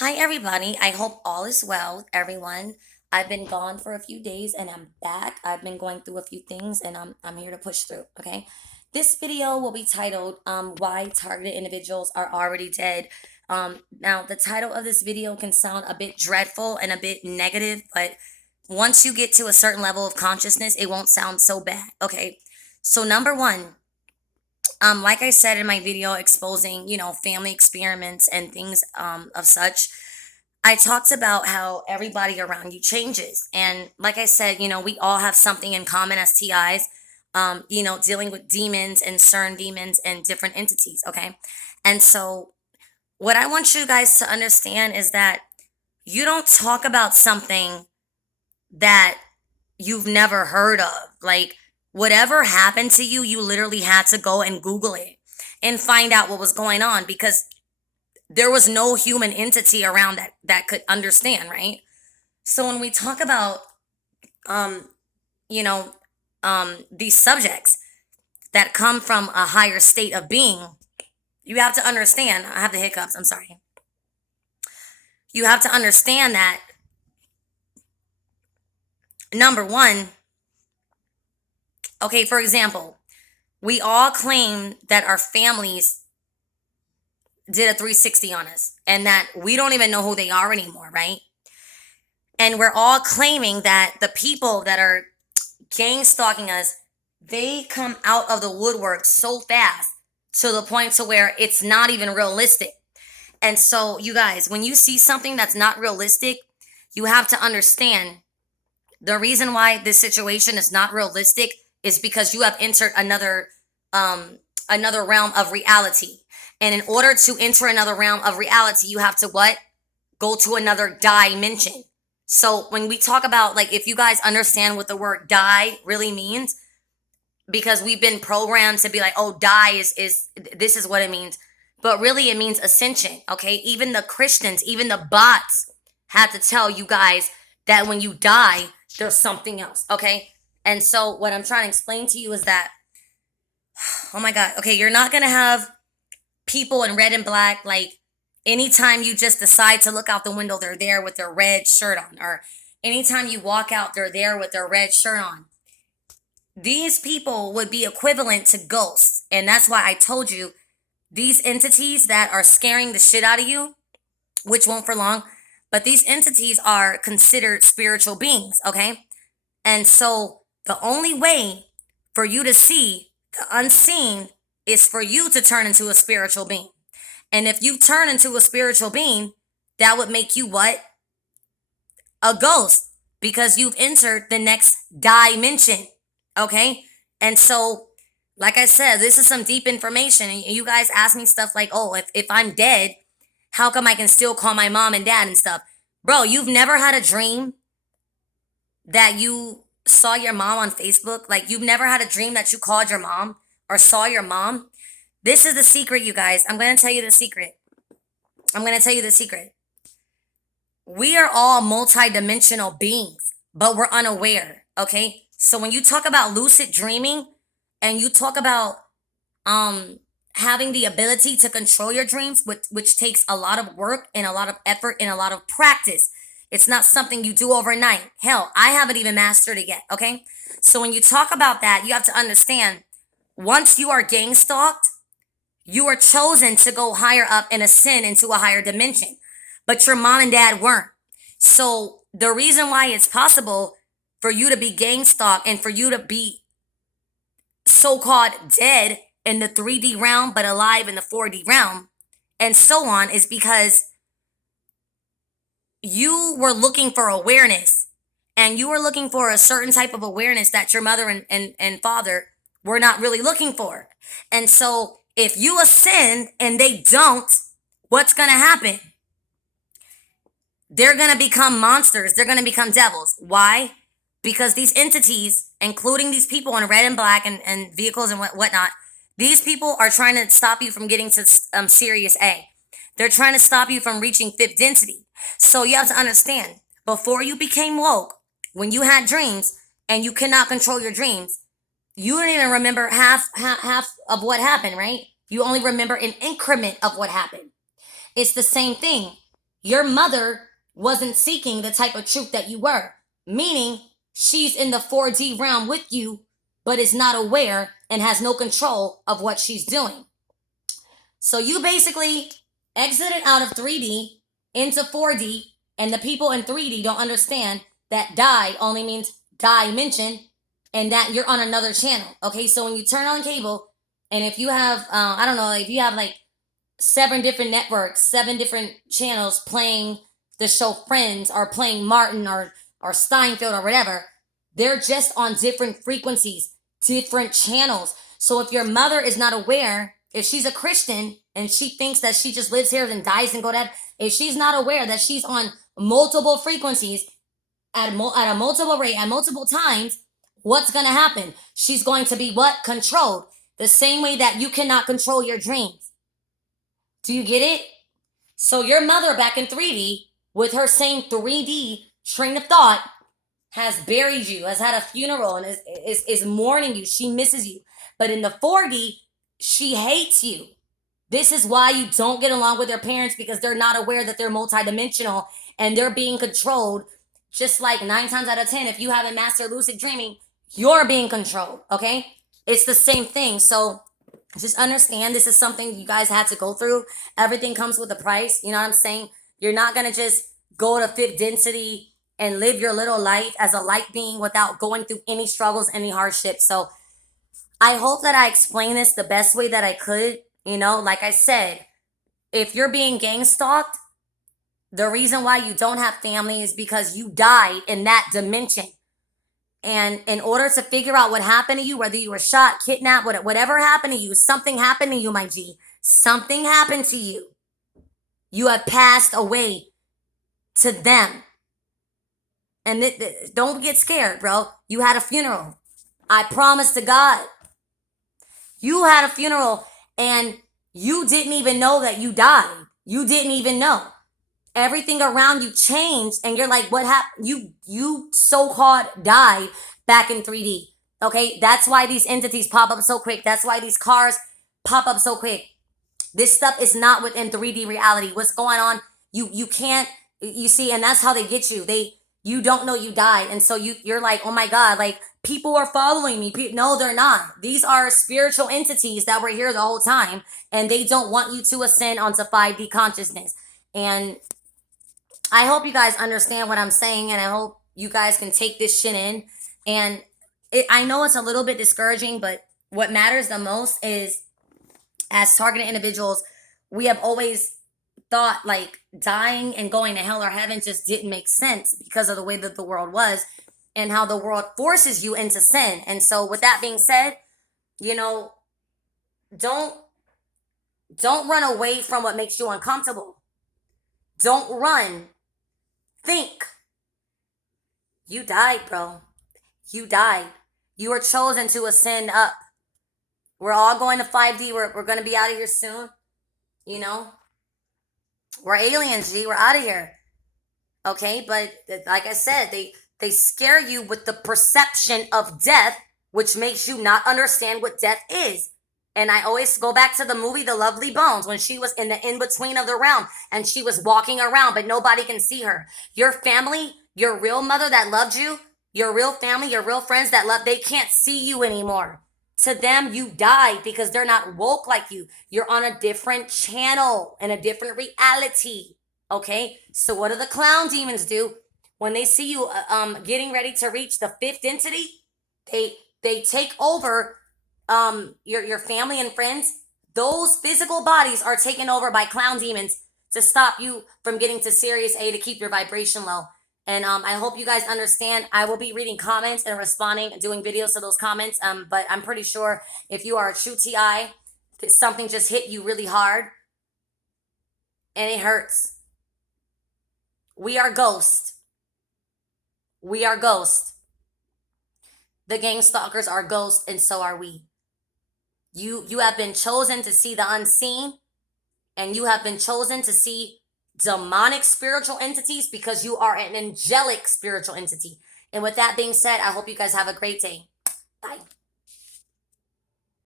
Hi, everybody. I hope all is well with everyone. I've been gone for a few days and I'm back. I've been going through a few things and I'm here to push through. Okay. This video will be titled Why Targeted Individuals Are Already Dead. Now, the title of this video can sound a bit dreadful and a bit negative, but once you get to a certain level of consciousness, it won't sound so bad. Okay. So, number one, like I said in my video exposing, family experiments and things of such, I talked about how everybody around you changes. And like I said, we all have something in common as TIs, dealing with demons and certain demons and different entities. Okay. And so, what I want you guys to understand is that you don't talk about something that you've never heard of. Like, whatever happened to you, you literally had to go and Google it and find out what was going on because there was no human entity around that could understand, right? So when we talk about um you know these subjects that come from a higher state of being, you have to understand. I have the hiccups, I'm sorry. You have to understand that, number one, okay, for example, we all claim that our families did a 360 on us and that we don't even know who they are anymore, right? And we're all claiming that the people that are gang stalking us, they come out of the woodwork so fast to the point to where it's not even realistic. And so, you guys, when you see something that's not realistic, you have to understand the reason why this situation is not realistic is because you have entered another realm of reality. And in order to enter another realm of reality, you have to what? Go to another dimension. So when we talk about, like, if you guys understand what the word die really means, because we've been programmed to be like, oh, die is this is what it means. But really it means ascension. Okay. Even the Christians, even the bots had to tell you guys that when you die, there's something else. Okay. And so what I'm trying to explain to you is that, oh my God, okay, you're not gonna have people in red and black, like anytime you just decide to look out the window, they're there with their red shirt on, or anytime you walk out, they're there with their red shirt on. These people would be equivalent to ghosts. And that's why I told you these entities that are scaring the shit out of you, which won't for long, but these entities are considered spiritual beings, okay? And so the only way for you to see the unseen is for you to turn into a spiritual being. And if you turn into a spiritual being, that would make you what? A ghost, because you've entered the next dimension. Okay? And so, like I said, this is some deep information. And you guys ask me stuff like, oh, if I'm dead, how come I can still call my mom and dad and stuff? Bro, you've never had a dream that you saw your mom on Facebook? Like, you've never had a dream that you called your mom or saw your mom? This is the secret, you guys. I'm going to tell you the secret. I'm going to tell you the secret. We are all multidimensional beings, but we're unaware, okay? So when you talk about lucid dreaming and you talk about having the ability to control your dreams, which takes a lot of work and a lot of effort and a lot of practice. It's not something you do overnight. Hell, I haven't even mastered it yet, okay? So when you talk about that, you have to understand, once you are gang stalked, you are chosen to go higher up and ascend into a higher dimension. But your mom and dad weren't. So the reason why it's possible for you to be gang stalked and for you to be so-called dead in the 3D realm but alive in the 4D realm and so on is because you were looking for awareness, and you were looking for a certain type of awareness that your mother and father were not really looking for. And so if you ascend and they don't, what's going to happen? They're going to become monsters. They're going to become devils. Why? Because these entities, including these people in red and black and vehicles and whatnot, these people are trying to stop you from getting to Sirius A. They're trying to stop you from reaching fifth density. So you have to understand, before you became woke, when you had dreams and you cannot control your dreams, you don't even remember half of what happened, right? You only remember an increment of what happened. It's the same thing. your mother wasn't seeking the type of truth that you were, meaning she's in the 4D realm with you, but is not aware and has no control of what she's doing. So you basically exited out of 3D into 4D, and the people in 3D don't understand that die only means dimension and that you're on another channel. Okay, so when you turn on cable, and if you have, I don't know, if you have like 7 different networks, 7 different channels playing the show Friends or playing Martin or Steinfeld or whatever, they're just on different frequencies, different channels. So if your mother is not aware, if she's a Christian and she thinks that she just lives here and dies and go to heaven, if she's not aware that she's on multiple frequencies at a multiple rate at multiple times, what's going to happen? She's going to be what? Controlled. The same way that you cannot control your dreams. Do you get it? So your mother back in 3D with her same 3D train of thought has buried you, has had a funeral, and is mourning you. She misses you. But in the 4D, she hates you. This is why you don't get along with your parents, because they're not aware that they're multidimensional and they're being controlled. Just like 9 times out of 10, if you haven't mastered lucid dreaming, you're being controlled, okay? It's the same thing. So just understand this is something you guys had to go through. Everything comes with a price. You know what I'm saying? You're not going to just go to fifth density and live your little life as a light being without going through any struggles, any hardships. So I hope that I explained this the best way that I could. You know, like I said, if you're being gang stalked, the reason why you don't have family is because you died in that dimension. And in order to figure out what happened to you, whether you were shot, kidnapped, whatever happened to you, something happened to you, my G. Something happened to you. You have passed away to them. And don't get scared, bro. You had a funeral. I promise to God. You had a funeral and you didn't even know that you died. You didn't even know. Everything around you changed and you're like, what happened? You so-called died back in 3D. Okay? That's why these entities pop up so quick. That's why these cars pop up so quick. This stuff is not within 3D reality. What's going on? You can't, you see, and that's how they get you. You don't know you died. And so you're like, oh my God, like people are following me. No, they're not. These are spiritual entities that were here the whole time. And they don't want you to ascend onto 5D consciousness. And I hope you guys understand what I'm saying. And I hope you guys can take this shit in. And I know it's a little bit discouraging, but what matters the most is, as targeted individuals, we have always thought like dying and going to hell or heaven just didn't make sense because of the way that the world was and how the world forces you into sin. And so with that being said, you know, don't run away from what makes you uncomfortable. Don't run. Think. You died, bro. You died. You were chosen to ascend up. We're all going to 5D. We're going to be out of here soon. You know? We're aliens, G. We're out of here. Okay? But like I said, they scare you with the perception of death, which makes you not understand what death is. And I always go back to the movie The Lovely Bones, when she was in the in-between of the realm and she was walking around, but nobody can see her. Your family, your real mother that loved you, your real family, your real friends that love, they can't see you anymore. To them, you died because they're not woke like you. You're on a different channel in a different reality. Okay? So what do the clown demons do? When they see you getting ready to reach the 5th density, they take over your family and friends. Those physical bodies are taken over by clown demons to stop you from getting to Sirius A, to keep your vibration low. And I hope you guys understand. I will be reading comments and responding and doing videos to those comments. But I'm pretty sure if you are a true TI, that something just hit you really hard and it hurts. We are ghosts. We are ghosts. The gang stalkers are ghosts, and so are we. You have been chosen to see the unseen, and you have been chosen to see demonic spiritual entities because you are an angelic spiritual entity. And with that being said, I hope you guys have a great day. Bye.